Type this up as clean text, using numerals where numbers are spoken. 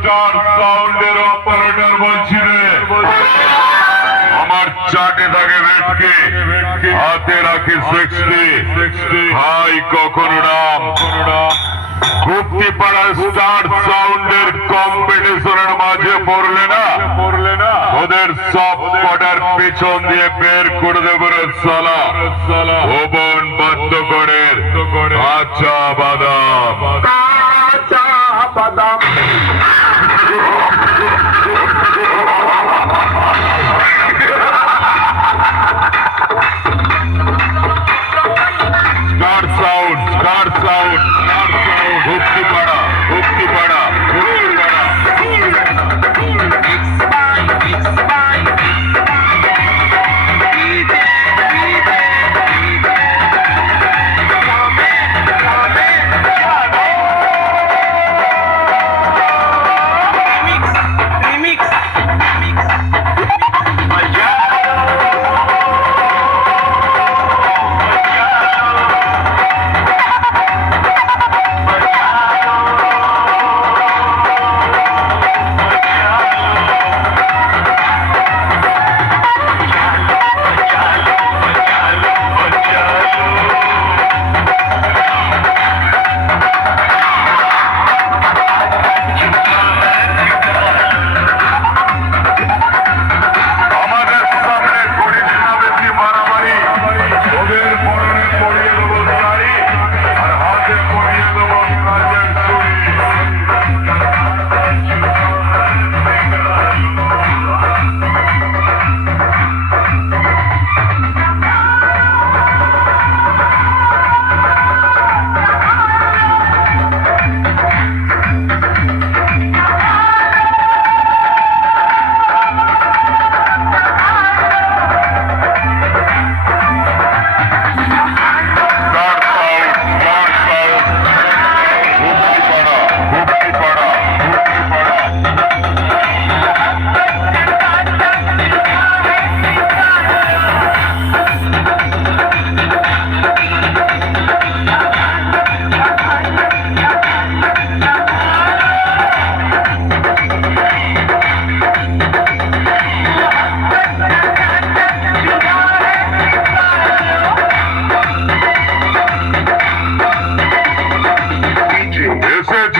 Star সাউন্ডের operator বলছি রে। আমার চাটে থাকে ভেটকে, হাতে রাখি 60 হাই কখনো নাম গুপ্তিপাড়া স্টার সাউন্ডের কম্পিটিশনের মাঝে পড়লে না ওদের সব কটার পেছন দিয়ে বের করে দেবো রে সালা। ভবন বন্ধ করে আচ্ছা বাদাম স্টার সাউন্ড গুপ্তিপাড়া এসেছে